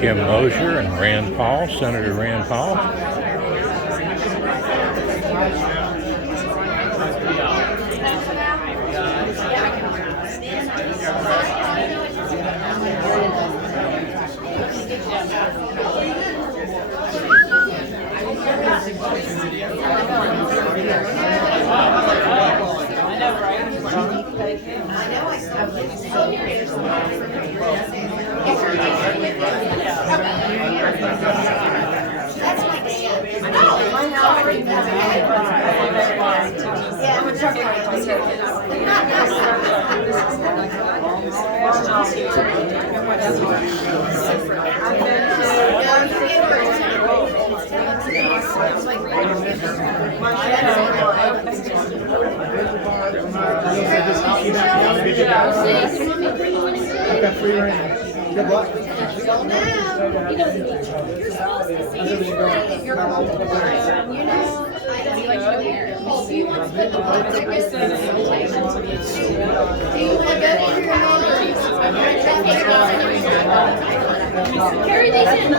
Kim Mosier and Rand Paul, Senator Rand Paul. Good luck. Carry these in.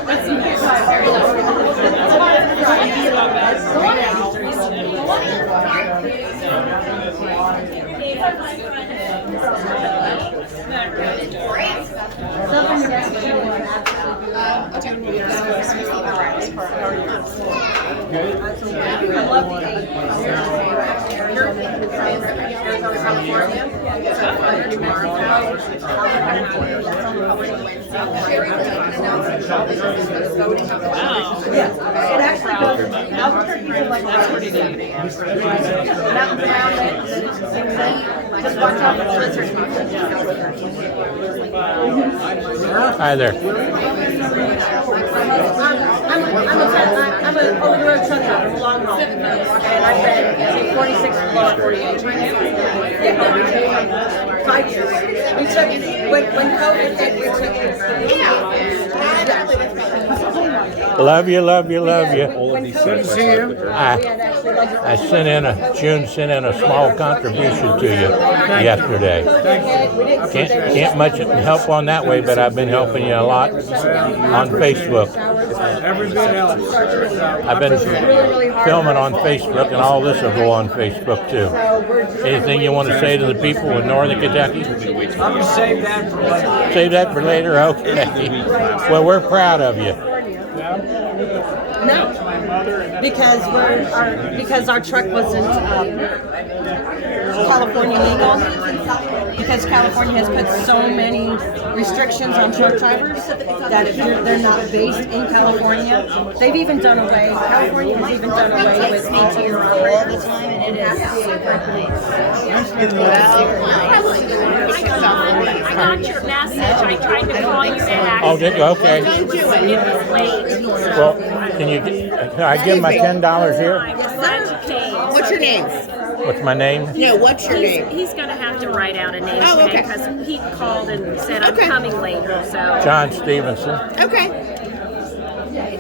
Hi there. I'm an over-the-road truck driver, long haul, and I've been 46 or 48. 5 years. We took when COVID hit, we took it. Love you, love you, love you. Good to see you. June sent in a small contribution to you yesterday. Can't much help on that way, but I've been helping you a lot on Facebook. Every bit helps. I've been filming on Facebook, and all this will go on Facebook too. Anything you want to say to the people in Northern Kentucky? I'm gonna save that for later. Save that for later? Okay. Well, we're proud of you. No, because our truck wasn't California legal. Because California has put so many restrictions on truck drivers that if they're not based in California, they've even done away. California has even done away with PTO all the time, and it is super nice. I got your message. I tried to call you back. Oh, did you? Okay. It was late. Well, can I give my $10 here? I'm glad you came. What's your name? What's my name? No, what's your name? He's going to have to write out a name Oh, today okay. because he called and said, I'm Okay. coming later. So John Stephenson. Okay.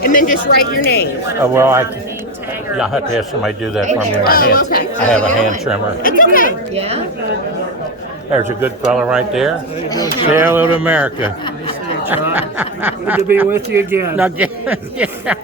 And then just write your name. Well, a name tag or I'll have to have somebody do that for me with my hand. Oh, okay. I have a hand trimmer. It's okay. There's a good fella right there. Say hello to America. Good to be with you again. Yeah.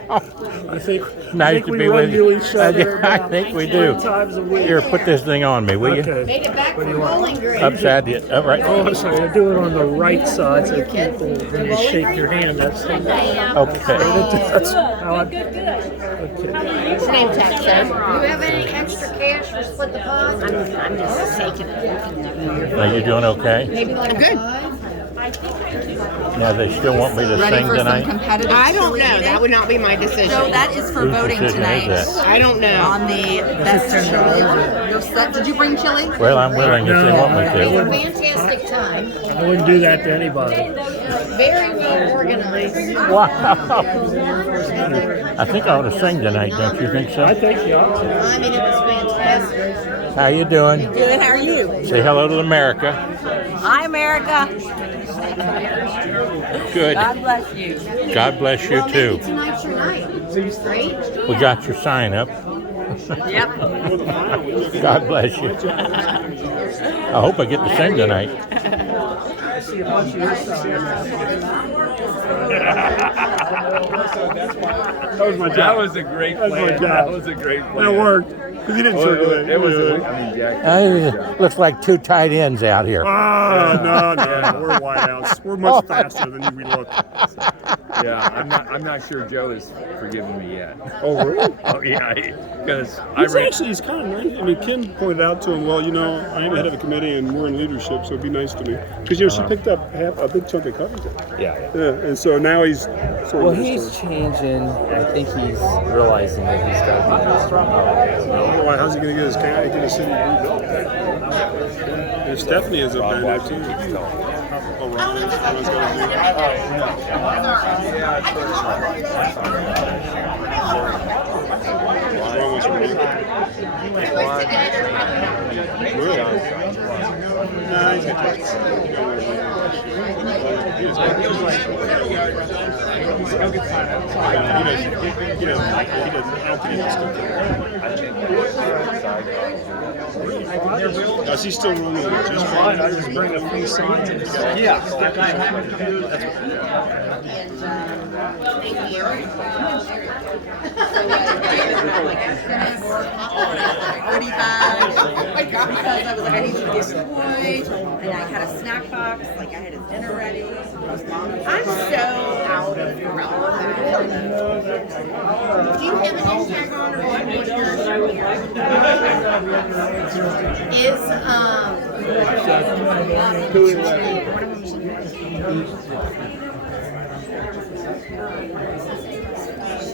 I think Nice to we be run with you. into each other I about think we 3 do. times a week. Here, put this thing on me, will you? Okay. Made it back from Bowling Green. Upside down. Upright. Oh, I'm sorry. I do it on the right side so people, when they shake your hand, that's Okay. that's how I. What's your name tag, sir? Do you have any extra cash for split the pot? I'm just taking it. Are you doing okay? I'm good. Now they still want me to sing tonight. I don't know. That would not be my decision. So that is for Whose voting decision is tonight that? I don't know. on the best chili. Did you bring chili? Well, I'm willing if they want me to. Fantastic time. I wouldn't do that to anybody. Very well organized. Wow. I think I ought to sing tonight, don't you think so? I think you ought to. I mean, it was fantastic. How you doing? Good, how are you? Say hello to America. Hi, America. Good. God bless you. God bless you Well, too. maybe tonight's your night, right? We got your sign up. Yep. God bless you. I hope I get to sing tonight. That was my job. That was a great plan. That was a great plan. That worked. Because he didn't circulate. It was, Looks like two tight ends out here. no. We're wideouts. We're much faster than we look. Yeah, I'm not sure Joe has forgiven me yet. Oh, really? Oh, yeah. Because he's kind of nice. I mean, Ken pointed out to him, well, you know, I am the head of the committee and we're in leadership, so be nice to me. Because, you know, she picked up a big chunk of Covington. Yeah. And so now he's sort of. Well, he's changing. I think he's realizing that he's got to be more strong. How's he going to get his county, get his city rebuilt? And Stephanie has a band there too. Oh, Ron's got Is he still running just fine? I just bring a few signs and yeah. Because I was like, I need to get some points, and I had a snack box, like I had his dinner ready. I'm so out of relevant. Do you have an Instagram on or what?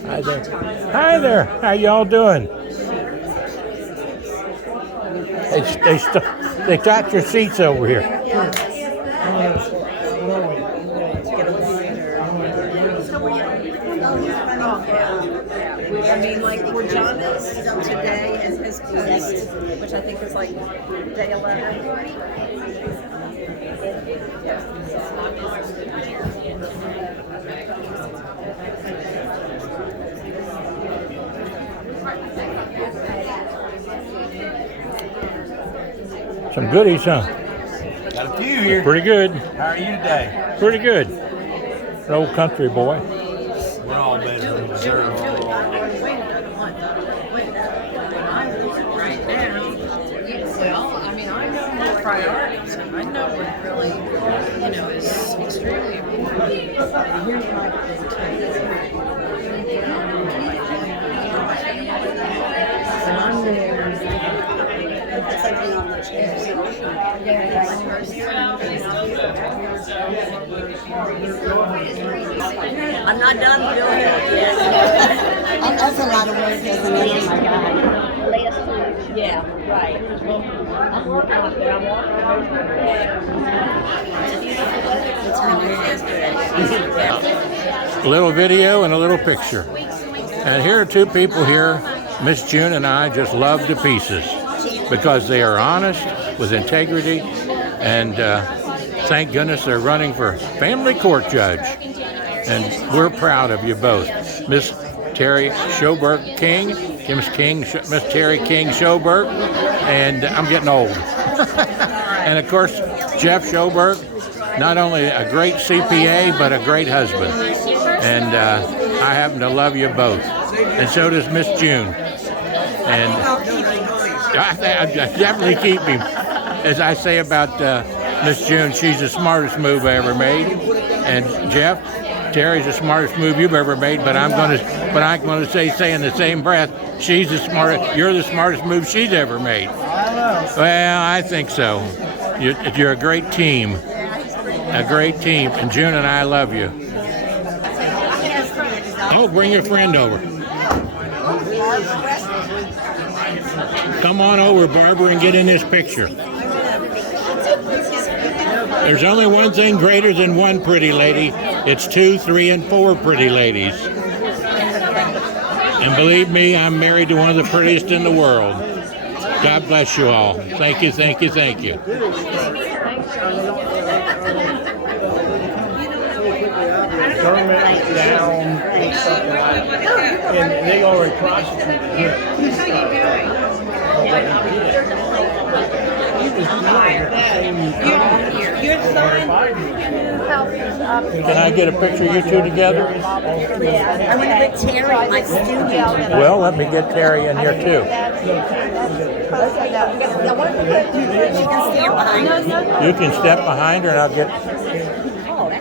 Hi there. Hi there. How y'all doing? They got your seats over here. I mean, like where John is today and his piece, which I think is like day 11. Some goodies, huh? Got a few here. Pretty good. How are you today? Pretty good. An old country boy. We're all better than Missouri. Right now, well, I mean, I know my priorities, and I know what really, is extremely important. And here's my and I'm there. I'm not done doing it yet. That's a lot of work, isn't it? Oh my God. Yeah, right. I'm working on it. I'm A little video and a little picture. And here are two people here, Miss June and I, just love to pieces because they are honest, with integrity, and thank goodness they're running for family court judge. And we're proud of you both. Miss Terry Schoberg King, Miss Terry King Schoberg, and I'm getting old. And of course, Jeff Schoberg, not only a great CPA, but a great husband. And I happen to love you both. And so does Miss June. And I definitely keep him. As I say about Miss June, she's the smartest move I ever made. And Jeff, Terry's the smartest move you've ever made, but I'm going to say in the same breath, you're the smartest move she's ever made. Well, I think so. You're a great team. A great team. And June and I love you. Oh, bring your friend over. Come on over, Barbara, and get in this picture. There's only one thing greater than one pretty lady. It's 2, 3, and 4 pretty ladies. And believe me, I'm married to one of the prettiest in the world. God bless you all. Thank you, thank you, thank you. Government down and something like that. And they already prosecuted him. Can I get a picture of you two together? I'm going to put Terry in my studio. Well, let me get Terry in here too. She can stand behind us. You can step behind her and I'll get...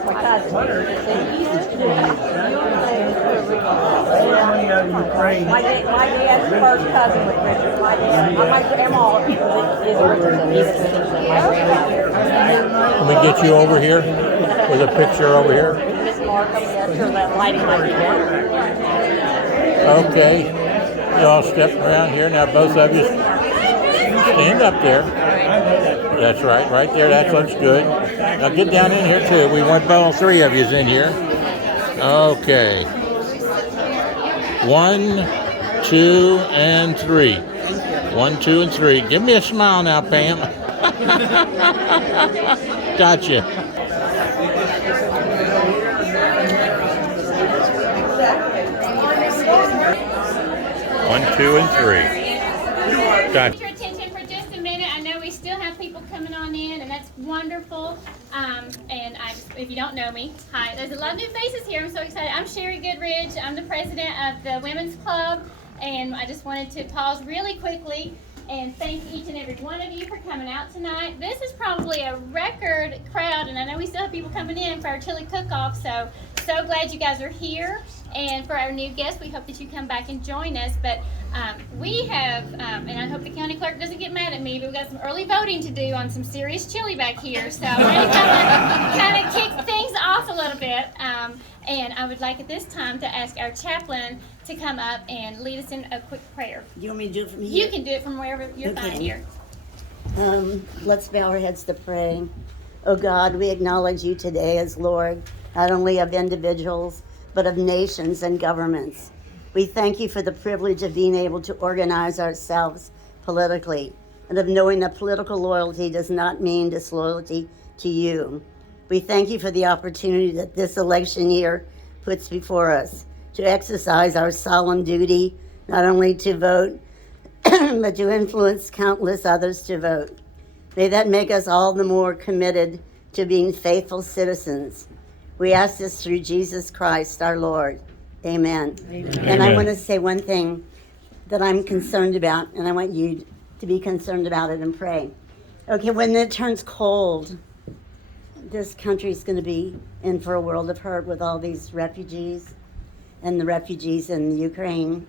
My dad's first cousin was Richard. My grandma is Richardson. Let me get you over here with a picture over here. Miss Markham, yes, her lighting might be on. Okay. You all step around here. Now both of you stand up there. That's right, right there. That looks good. Now get down in here too. We want all 3 of you in here. Okay. 1, 2, and 3. 1, 2, and 3. Give me a smile now, Pam. Gotcha. 1, 2, and 3. Gotcha. Your attention for just a minute. I know we still have people coming on in, and that's wonderful. If you don't know me, hi. There's a lot of new faces here. I'm so excited. I'm Sherry Goodridge. I'm the president of the Women's Club, and I just wanted to pause really quickly and thank each and every one of you for coming out tonight. This is probably a record crowd, and I know we still have people coming in for our chili cook-off, so glad you guys are here. And for our new guests, we hope that you come back and join us. But we have, and I hope the county clerk doesn't get mad at me, but we've got some early voting to do on some serious chili back here. So we're going to kind of kick things off a little bit. And I would like at this time to ask our chaplain to come up and lead us in a quick prayer. You want me to do it from here? You can do it from wherever you're fine here. Let's bow our heads to pray. Oh God, we acknowledge you today as Lord, not only of individuals, but of nations and governments. We thank you for the privilege of being able to organize ourselves politically and of knowing that political loyalty does not mean disloyalty to you. We thank you for the opportunity that this election year puts before us to exercise our solemn duty, not only to vote, but to influence countless others to vote. May that make us all the more committed to being faithful citizens. We ask this through Jesus Christ, our Lord. Amen. Amen. And I want to say one thing that I'm concerned about, and I want you to be concerned about it and pray. Okay, when it turns cold, this country's going to be in for a world of hurt with all these refugees and the refugees in Ukraine.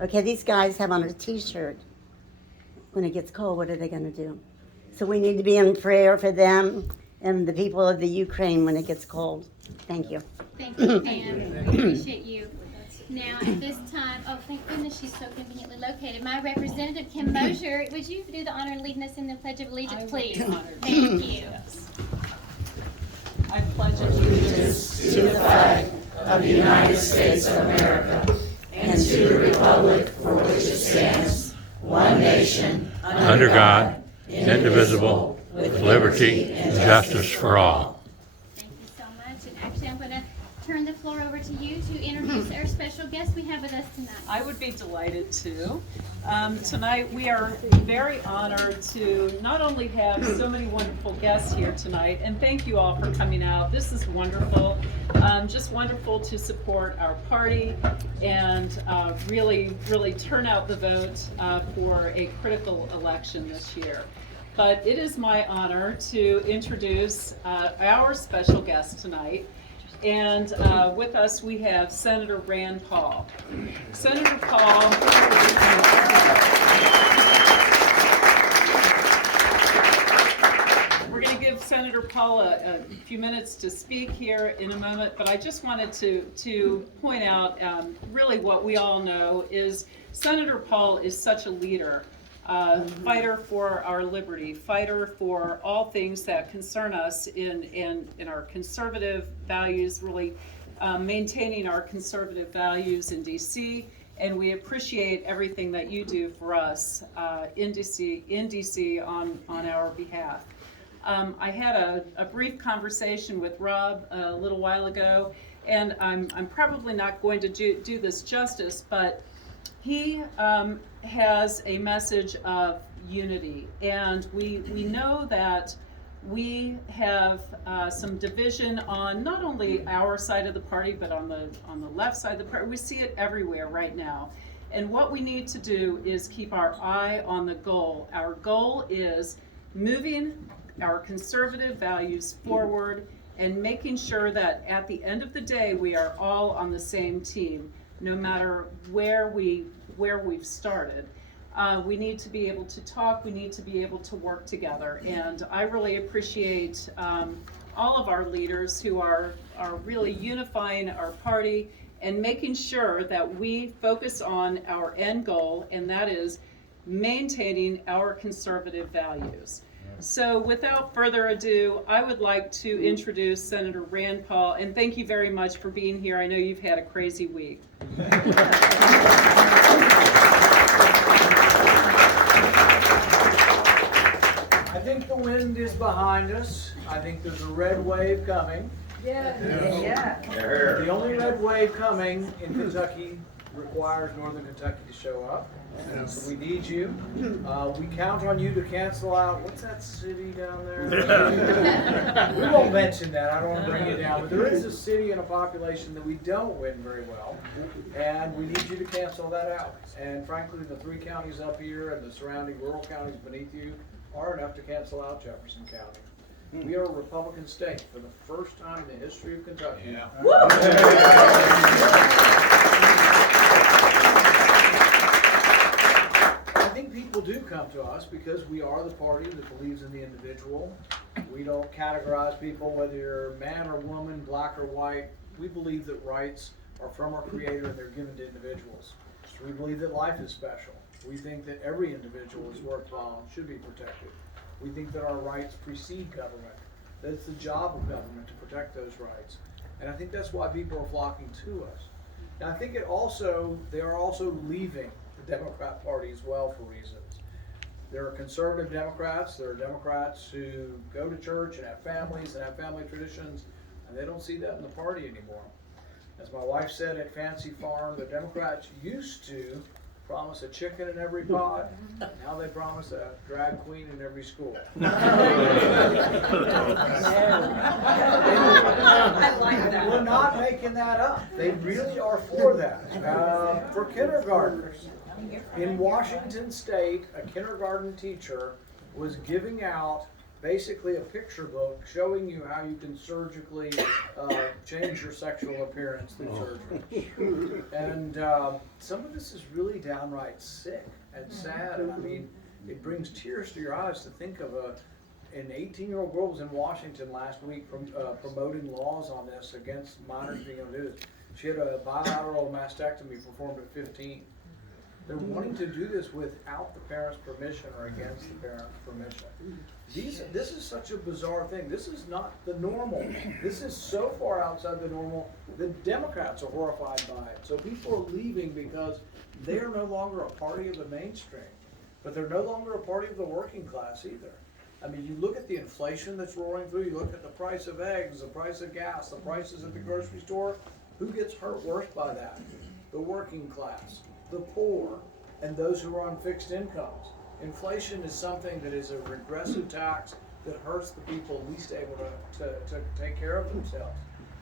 Okay, these guys have on a t-shirt. When it gets cold, what are they going to do? So we need to be in prayer for them and the people of the Ukraine when it gets cold. Thank you. Thank you, Pam. Appreciate you. Now, at this time, oh, thank goodness she's so conveniently located. My representative, Kim Mosier, would you do the honor in leading us in the Pledge of Allegiance, please? Thank you. I pledge allegiance to the flag of the United States of America and to the republic for which it stands, one nation, Under God, indivisible, with liberty and justice for all. Thank you so much. And actually, I'm going to turn the floor over to you to introduce our special guest we have with us tonight. I would be delighted to. Tonight we are very honored to not only have so many wonderful guests here tonight, and thank you all for coming out. This is wonderful. Just wonderful to support our party and really turn out the vote for a critical election this year. But it is my honor to introduce our special guest tonight. And with us we have Senator Rand Paul. Senator Paul, we're going to give Senator Paul a few minutes to speak here in a moment, but I just wanted to point out really what we all know is Senator Paul is such a leader fighter for our liberty, fighter for all things that concern us in our conservative values, really maintaining our conservative values in DC. And we appreciate everything that you do for us in DC on our behalf. I had a brief conversation with Rob a little while ago, and I'm probably not going to do this justice, but he has a message of unity, and we know that we have some division on not only our side of the party, but on the left side of the party. We see it everywhere right now. And what we need to do is keep our eye on the goal. Our goal is moving our conservative values forward and making sure that at the end of the day we are all on the same team, no matter where we've started. We need to be able to talk, we need to be able to work together, and I really appreciate all of our leaders who are really unifying our party and making sure that we focus on our end goal, and that is maintaining our conservative values. So without further ado, I would like to introduce Senator Rand Paul, and thank you very much for being here. I know you've had a crazy week. I think the wind is behind us. I think there's a red wave coming. Yeah. The only red wave coming in Kentucky requires Northern Kentucky to show up. So we need you. We count on you to cancel out, what's that city down there? We won't mention that. I don't want to bring you down. But there is a city and a population that we don't win very well. And we need you to cancel that out. And frankly, the 3 counties up here and the surrounding rural counties beneath you are enough to cancel out Jefferson County. We are a Republican state for the first time in the history of Kentucky. I think people do come to us because we are the party that believes in the individual. We don't categorize people whether you're man or woman, black or white. We believe that rights are from our Creator and they're given to individuals. We believe that life is special. We think that every individual is worthwhile and should be protected. We think that our rights precede government, that it's the job of government to protect those rights. And I think that's why people are flocking to us. And I think they are also leaving the Democrat Party as well for reasons. There are conservative Democrats, there are Democrats who go to church and have families and have family traditions, and they don't see that in the party anymore. As my wife said at Fancy Farm, the Democrats used to promise a chicken in every pot. Now they promise a drag queen in every school. I like that. We're not making that up. They really are for that. For kindergartners, in Washington State, a kindergarten teacher was giving out basically a picture book showing you how you can surgically change your sexual appearance through surgery. And some of this is really downright sick and sad. I mean, it brings tears to your eyes to think of an 18-year-old girl was in Washington last week promoting laws on this against minors being able to do this. She had a bilateral mastectomy performed at 15. They're wanting to do this without the parent's permission or against the parent's permission. This is such a bizarre thing. This is not the normal. This is so far outside the normal. The Democrats are horrified by it. So people are leaving because they are no longer a party of the mainstream. But they're no longer a party of the working class either. I mean, you look at the inflation that's roaring through, you look at the price of eggs, the price of gas, the prices at the grocery store. Who gets hurt worse by that? The working class, the poor, and those who are on fixed incomes. Inflation is something that is a regressive tax that hurts the people least able to take care of themselves.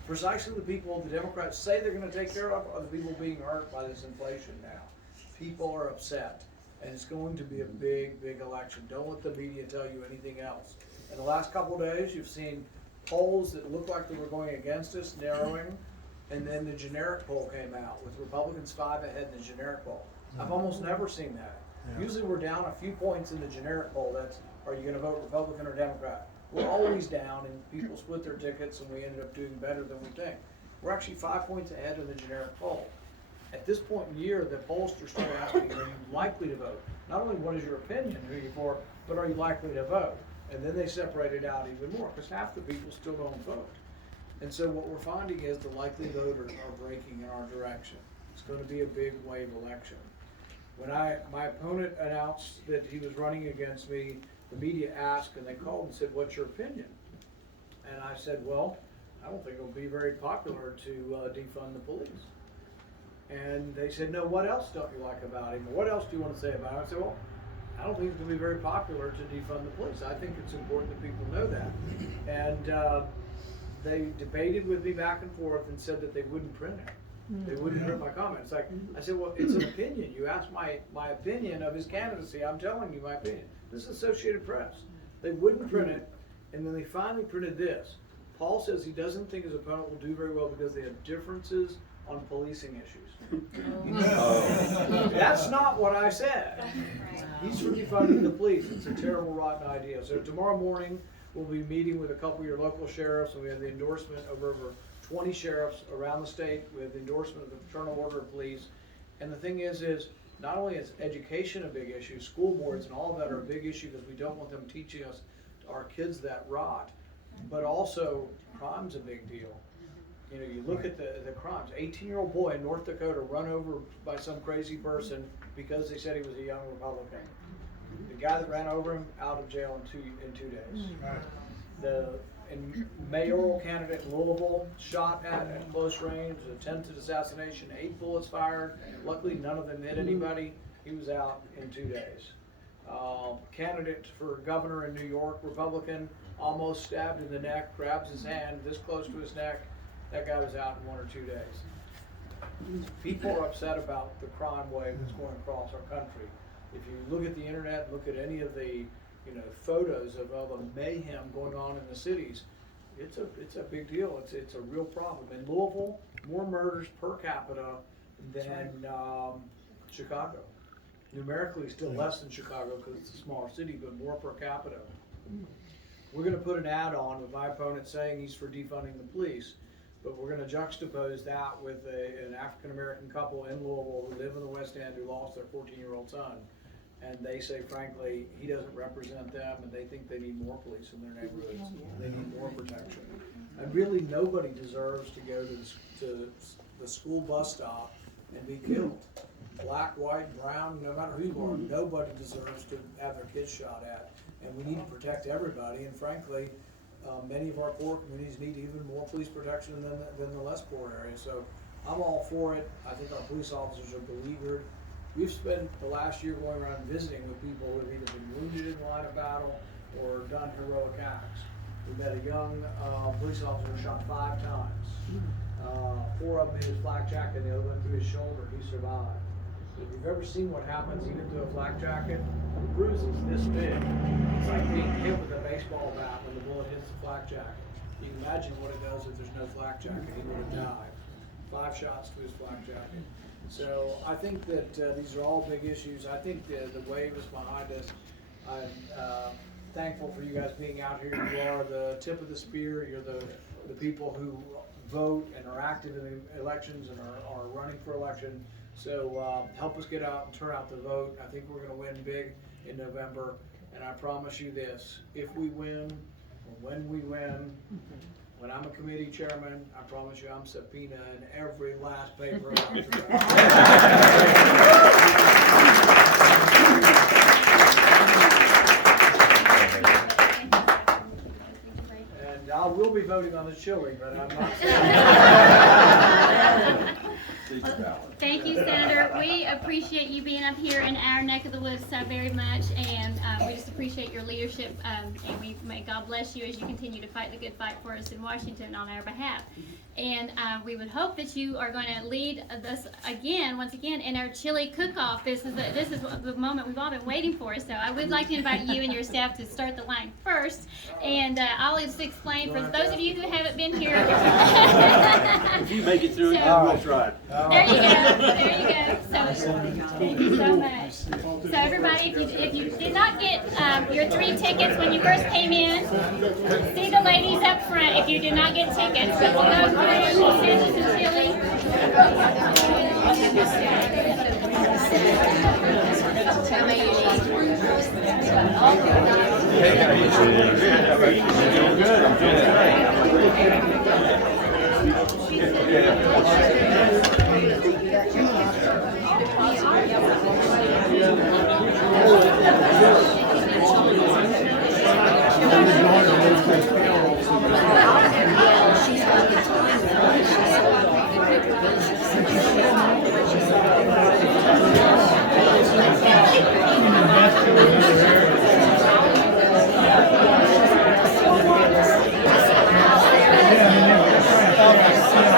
Precisely the people the Democrats say they're going to take care of are the people being hurt by this inflation now. People are upset, and it's going to be a big, big election. Don't let the media tell you anything else. In the last couple of days, you've seen polls that look like they were going against us narrowing, and then the generic poll came out with Republicans 5 ahead in the generic poll. I've almost never seen that. Yeah. Usually we're down a few points in the generic poll. That's, are you going to vote Republican or Democrat? We're always down, and people split their tickets, and we ended up doing better than we think. We're actually 5 points ahead in the generic poll. At this point in the year, the pollsters start asking, are you likely to vote? Not only what is your opinion, who you're for, but are you likely to vote? And then they separate it out even more, because half the people still don't vote. And so what we're finding is the likely voters are breaking in our direction. It's going to be a big wave election. When my opponent announced that he was running against me, the media asked, and they called and said, what's your opinion? And I said, well, I don't think it'll be very popular to defund the police. And they said, no, what else don't you like about him? What else do you want to say about him? I said, well, I don't think it's going to be very popular to defund the police. I think it's important that people know that. And they debated with me back and forth and said that they wouldn't print it. They wouldn't print my comments. Like, I said, well, it's an opinion. You asked my opinion of his candidacy. I'm telling you my opinion. This is Associated Press. They wouldn't print it, and then they finally printed this. Paul says he doesn't think his opponent will do very well because they have differences on policing issues. That's not what I said. He's for defunding the police. It's a terrible, rotten idea. So tomorrow morning, we'll be meeting with a couple of your local sheriffs, and we have the endorsement of over 20 sheriffs around the state. We have the endorsement of the Fraternal Order of Police. And the thing is not only is education a big issue, school boards and all of that are a big issue because we don't want them teaching us, our kids, that rot, but also crime's a big deal. You know, you look at the crimes. 18-year-old boy in North Dakota run over by some crazy person because they said he was a young Republican. The guy that ran over him out of jail in two days. The mayoral candidate in Louisville shot at close range, attempted assassination, 8 bullets fired. Luckily, none of them hit anybody. He was out in 2 days. Candidate for governor in New York, Republican, almost stabbed in the neck, grabs his hand this close to his neck. That guy was out in 1 or 2 days. People are upset about the crime wave that's going across our country. If you look at the internet, look at any of the photos of all the mayhem going on in the cities, it's a big deal. It's a real problem. In Louisville, more murders per capita than Chicago. Numerically, still less than Chicago because it's a smaller city, but more per capita. We're going to put an ad on with my opponent saying he's for defunding the police, but we're going to juxtapose that with an African-American couple in Louisville who live in the West End who lost their 14-year-old son. And they say, frankly, he doesn't represent them, and they think they need more police in their neighborhoods. They need more protection. And really, nobody deserves to go to the school bus stop and be killed. Black, white, brown, no matter who you are, nobody deserves to have their kids shot at. And we need to protect everybody. And frankly, many of our poor communities need even more police protection than the less poor areas. So I'm all for it. I think our police officers are beleaguered. We've spent the last year going around visiting with people who have either been wounded in the line of battle or done heroic acts. We met a young police officer who shot 5 times. 4 of them hit his flak jacket, the other one through his shoulder. He survived. If you've ever seen what happens even to a flak jacket, the bruise is this big. It's like being hit with a baseball bat when the bullet hits the flak jacket. You can imagine what it does if there's no flak jacket. He would have died. 5 shots to his flak jacket. So I think that these are all big issues. I think the wave is behind us. I'm thankful for you guys being out here. You are the tip of the spear. You're the people who vote and are active in the elections and are running for election. So help us get out and turn out the vote. I think we're going to win big in November. And I promise you this, if we win, or when we win, when I'm a committee chairman, I promise you I'm subpoena in every last paper about the And I will be voting on the chili, but I'm not. Thank you, Senator. We appreciate you being up here in our neck of the woods so very much, and we just appreciate your leadership, and may God bless you as you continue to fight the good fight for us in Washington on our behalf. And we would hope that you are going to lead us once again, in our chili cook-off. This is the moment we've all been waiting for. So I would like to invite you and your staff to start the line first, and I'll just explain for those of you who haven't been here. If you make it through, we'll try. There you go. So thank you so much. So everybody, if you did not get your 3 tickets when you first came in, see the ladies up front if you did not get tickets. So we'll go through, we'll send you some chili.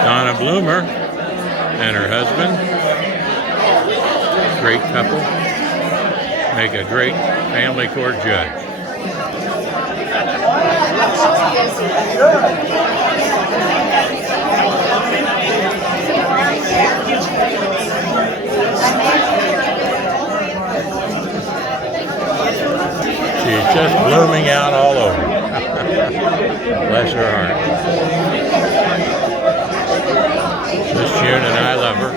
Donna Bloomer and her husband, great couple, make a great family court judge. She's just blooming out all over. Bless her heart. Miss June and I love her.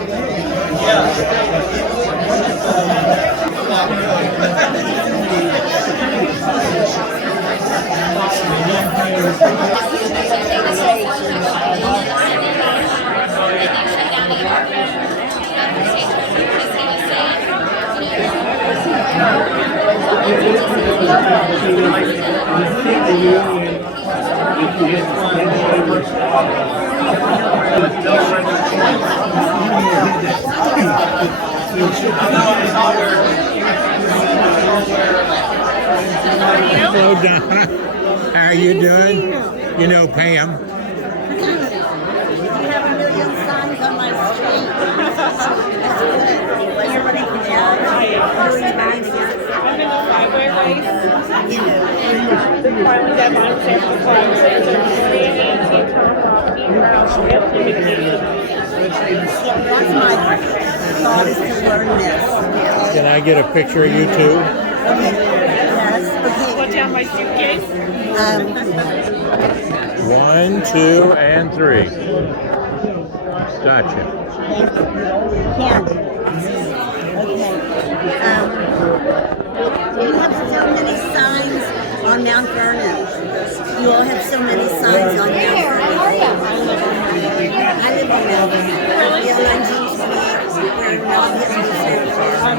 Hello, Donna. How are you doing? You know Pam. You have a million signs on my street. That's good. Like everybody can have a million signs. I'm in the highway race. You know. Finally got my sample classes. That's my thought is to learn this. Can I get a picture of you too? Okay. Yes. Okay. Put down my suitcase. 1, 2, and 3. Gotcha. Candy. Okay. You have so many signs on Mount Vernon. You all have so many signs on Mount Vernon. I live on Mount Vernon. Yeah, 1928.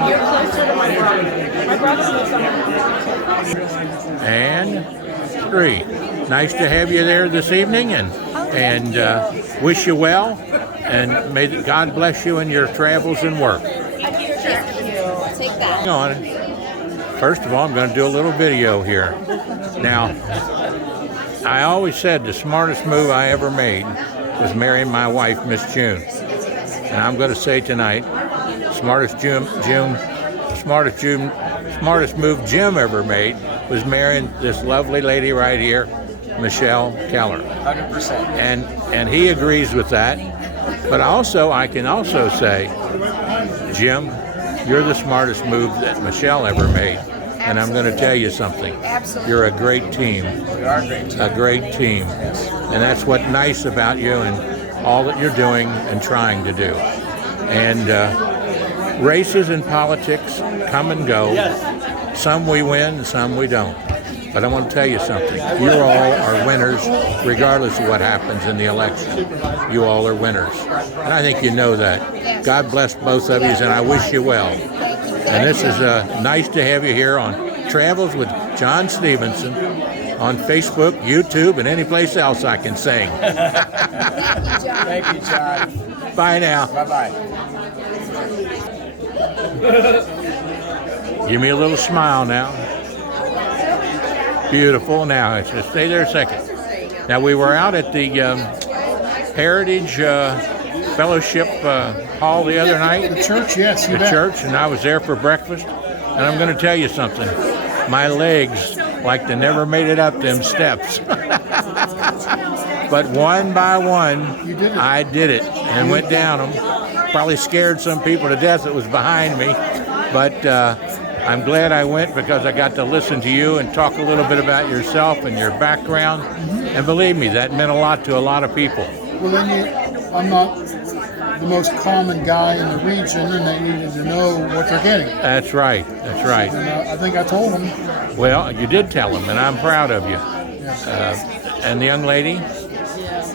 You're closer to my brother. My brother lives on And 3. Nice to have you there this evening, and wish you well, and may God bless you in your travels and work. Take that. Hang on. First of all, I'm going to do a little video here. Now, I always said the smartest move I ever made was marrying my wife, Miss June. And I'm going to say tonight, smartest move Jim ever made was marrying this lovely lady right here, Michelle Keller. 100%. And he agrees with that. But also, I can also say, Jim, you're the smartest move that Michelle ever made. And I'm going to tell you something. Absolutely. You're a great team. We are a great team. A great team. Yes. And that's what's nice about you and all that you're doing and trying to do. And races and politics come and go. Yes. Some we win, some we don't. But I want to tell you something. You all are winners regardless of what happens in the election. You all are winners. And I think you know that. God bless both of you, and I wish you well. And this is nice to have you here on Travels with John Stephenson on Facebook, YouTube, and any place else I can sing. Thank you, John. Bye now. Bye-bye. Give me a little smile now. Beautiful. Now, just stay there a second. Now, we were out at the Heritage Fellowship Hall the other night. The church, yes. The church, and I was there for breakfast. And I'm going to tell you something. My legs like they never made it up them steps. But one by one, I did it and went down them. Probably scared some people to death that was behind me. But I'm glad I went because I got to listen to you and talk a little bit about yourself and your background. And believe me, that meant a lot to a lot of people. Well, then I'm not the most common guy in the region, and they needed to know what they're getting. That's right. That's right. And I think I told them. Well, you did tell them, and I'm proud of you. Yes. And the young lady?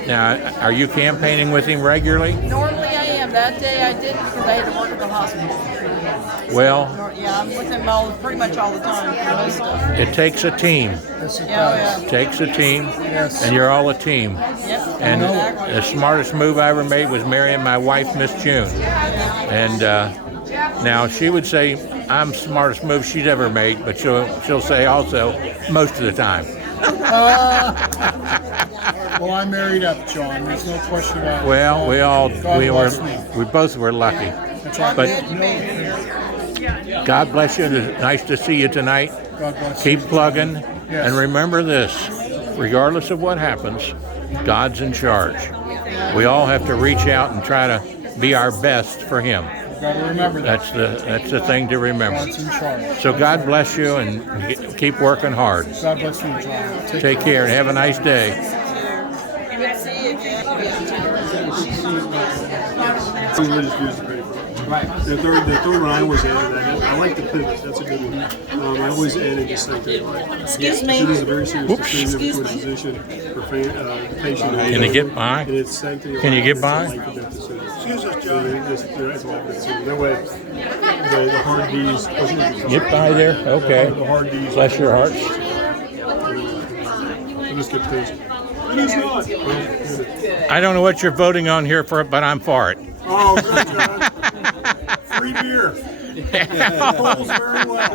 Now, are you campaigning with him regularly? Normally I am. That day I didn't because I had to work at the hospital. Well, Yeah, I'm with him pretty much all the time. For most of it. it takes a team. Yeah. It takes a team, Yes. and you're all a team. Yep. And Exactly. the smartest move I ever made was marrying my wife, Miss June. And now she would say I'm the smartest move she's ever made, but she'll say also most of the time. Well, I married up, John. There's no question about it. Well, God we both were lucky. That's right. But God bless you. It's nice to see you tonight. God bless Keep you. plugging, Yes. and remember this: regardless of what happens, God's in charge. We all have to reach out and try to be our best for Him. Got to remember that. That's the thing to remember. God's in charge. So God bless you, and keep working hard. God bless you, John. Take care and have a nice day. Right. The third one I always added, I like the pivot. That's a good one. I always added just like that. Excuse me. It is a very serious Whoops. decision for the physician, for patient. Can you get by? And it's the same thing. Can you get by? Excuse us, John. That way, the hard D's. Get by there? Okay. The hard D's. Bless your hearts. Just get patient. It is not. I don't know what you're voting on here for, but I'm for it. Oh, good, John. Free beer. Polls very well.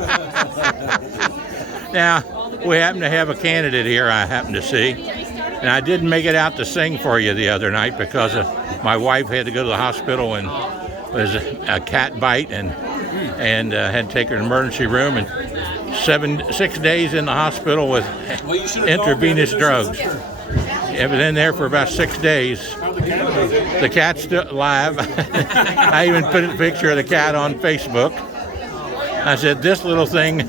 Now, we happen to have a candidate here I happen to see. And I didn't make it out to sing for you the other night because my wife had to go to the hospital and was a cat bite and had to take her to the emergency room. And 6 days in the hospital with intravenous drugs. It was in there for about 6 days. The cat's still alive. I even put a picture of the cat on Facebook. I said, this little thing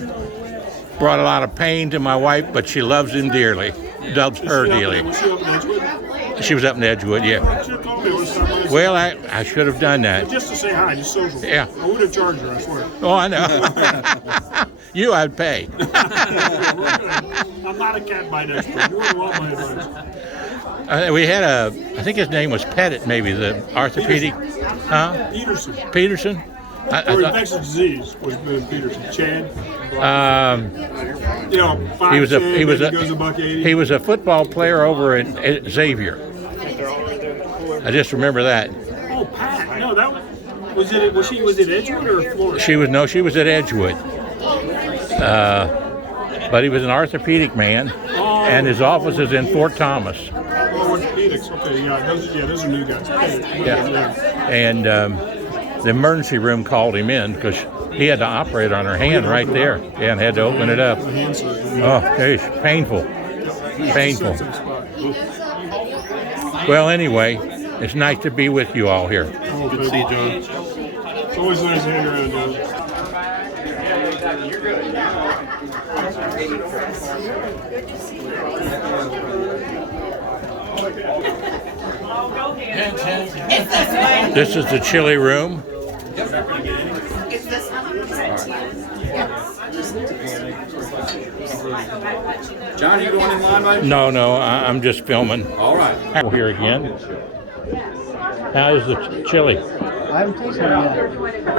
brought a lot of pain to my wife, but she loves him dearly. Loves her dearly. She was up in Edgewood, yeah. Well, I should have done that. Just to say hi, just social. Yeah. I would have charged her, I swear. Oh, I know. You, I'd pay. I'm not a cat bite expert. You wouldn't want my advice. We had I think his name was Pettit, maybe, the orthopedic. Huh? Peterson. Peterson? Or infectious disease was Peterson. Chad. You know, He was $5'10", a football player over at Xavier. I just remember that. Oh, Pat. No, that was it. Was it Edgewood or Florida? She was at Edgewood. But he was an orthopedic man, and his office is in Fort Thomas. Oh, orthopedics. Okay, yeah, those are new guys. Yeah. And the emergency room called him in because he had to operate on her hand right there. Yeah, and had to open it up. Oh, geez, painful. Painful. Well, anyway, it's nice to be with you all here. Oh, good to see you, John. It's always nice to hang around, John. This is the Chilli room. John, are you going in line, buddy? No, I'm just filming. All right. We're here again. How is the chili? I haven't tasted it yet.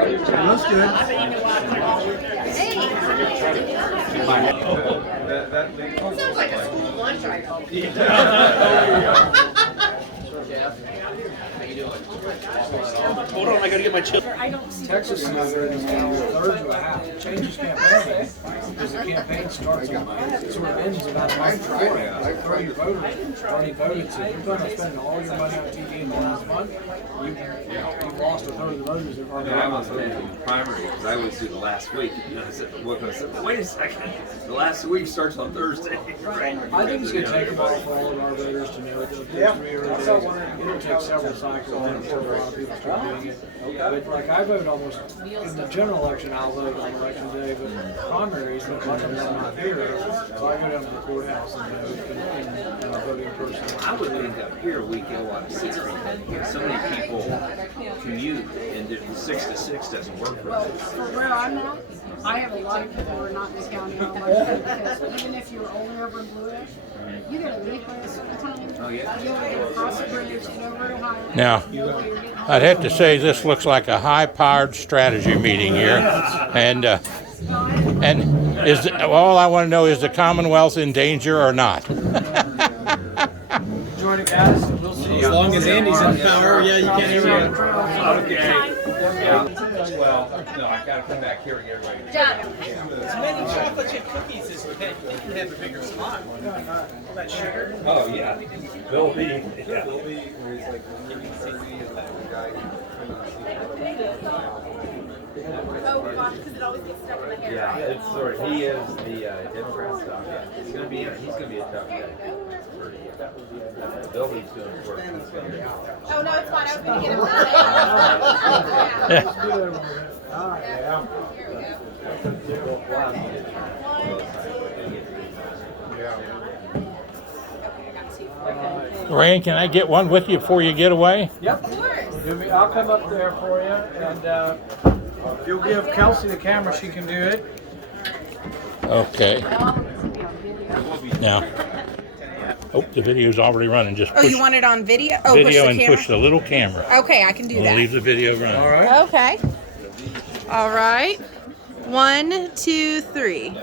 It looks good. Sounds like a school lunch item. Hold on, I gotta get my chili. Texas is a third to a half. Changes campaign because the campaign starts in May. Sort of ends about a month before. 30 voters already voted. So if you're planning on spending all your money on TV in the last month, you've lost a third of the voters that are I was in the primary because I always do the last week. And I said, wait a second, the last week starts on Thursday. Right? I think it's going to take a while for all of our voters to know that it'll take several cycles. before a lot of people start doing it. But like I vote almost in the general election, I'll vote on election day, but primaries, but luckily I'm not here, so I go down to the courthouse and vote and vote in person. I would think up here we get a lot of 6 here. So many people commute, and the 6 to 6 doesn't work for Well, them. for where I'm at, I have a lot of people who are not in this county on election day, because even if you're only over in Blue Ash, you gotta leave by a certain time. Oh, yeah. You gotta get across the bridge and over to Ohio. Now, I'd have to say this looks like a high-powered strategy meeting here, and is all I want to know is the Commonwealth in danger or not? Join it, guys. We'll see you. As long as Andy's in power, yeah, you can't hear me. Okay. Well, no, I gotta come back here and get ready. As many chocolate chip cookies as you can have a bigger smile. All that sugar. Oh, yeah. They'll be, yeah. Oh gosh, because it always gets stuck in the hair. Yeah, it's sort of, he is the Democrat stuff. He's gonna be a tough guy. Billy's doing work. He's gonna be out. Oh no, it's fine. I was going to get him. Lorraine, can I get one with you before you get away? Yep. I'll come up there for you, and if you'll give Kelsey the camera, she can do it. Okay. Now, oh, the video's already running. Just push you want it on video? Oh, video push the and camera? push the little camera. Okay, I can do We'll that. leave the video running. All right. Okay. All right. 1, 2, 3.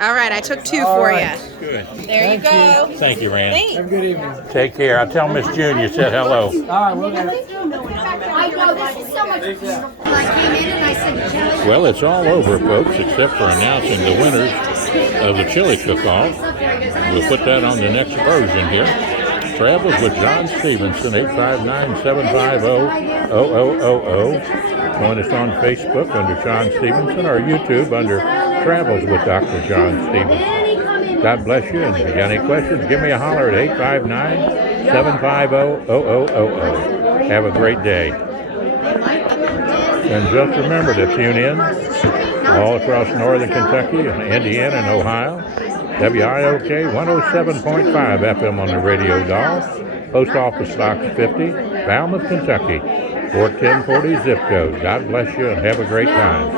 All right, I took 2 for you. Good. There you go. Thank you, Rand. Thanks. Have a good evening. Take care. I'll tell Miss June you said hello. All right, we'll do it. I know, this is so much beautiful. I came in and I said, Chilli. Well, it's all over, folks, except for announcing the winners of the chili cook-off. We'll put that on the next version here. Travels with John Stephenson, 859-750-0000. Join us on Facebook under John Stephenson or YouTube under Travels with Dr. John Stephenson. God bless you, and if you got any questions, give me a holler at 859-750-0000. Have a great day. And just remember to tune in all across northern Kentucky and Indiana and Ohio. WIOK 107.5 FM on the radio dial. Post Office Box 50, Falmouth, Kentucky. 41040 zip code. God bless you and have a great time.